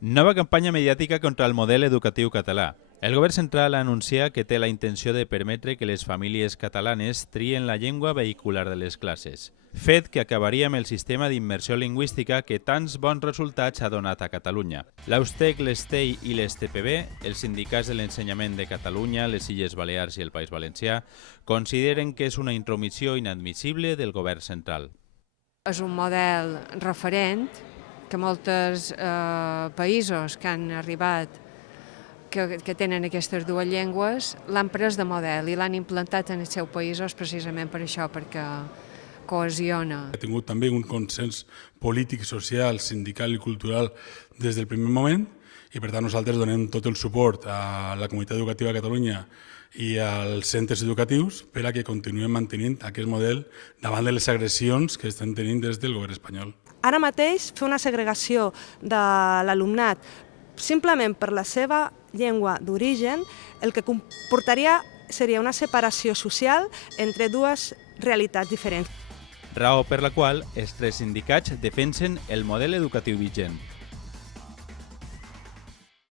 Nova campanya mediàtica contra el model educatiu català. El govern central anuncia que té la intenció de permetre que les famílies catalanes trien la llengua vehicular de les classes, fet que acabaria amb el sistema d'immersió lingüística que tants bons resultats ha donat a Catalunya. L'Austec, l'Estei i l'STPB, els sindicats de l'ensenyament de Catalunya, les Illes Balears i el País Valencià, consideren que és una intromissió inadmissible del govern central. És un model referent que molts països que han arribat, que tenen aquestes dues llengües, l'han pres de model i l'han implantat en els seus països precisament per això, perquè cohesiona. Ha tingut també un consens polític, social, sindical i cultural des del primer moment i per tant nosaltres donem tot el suport a la comunitat educativa de Catalunya i als centres educatius per a que continuem mantenint aquest model davant de les agressions que estan tenint des del govern espanyol. Ara mateix fer una segregació de l'alumnat simplement per la seva llengua d'origen el que comportaria seria una separació social entre dues realitats diferents. Raó per la qual els tres sindicats defensen el model educatiu vigent.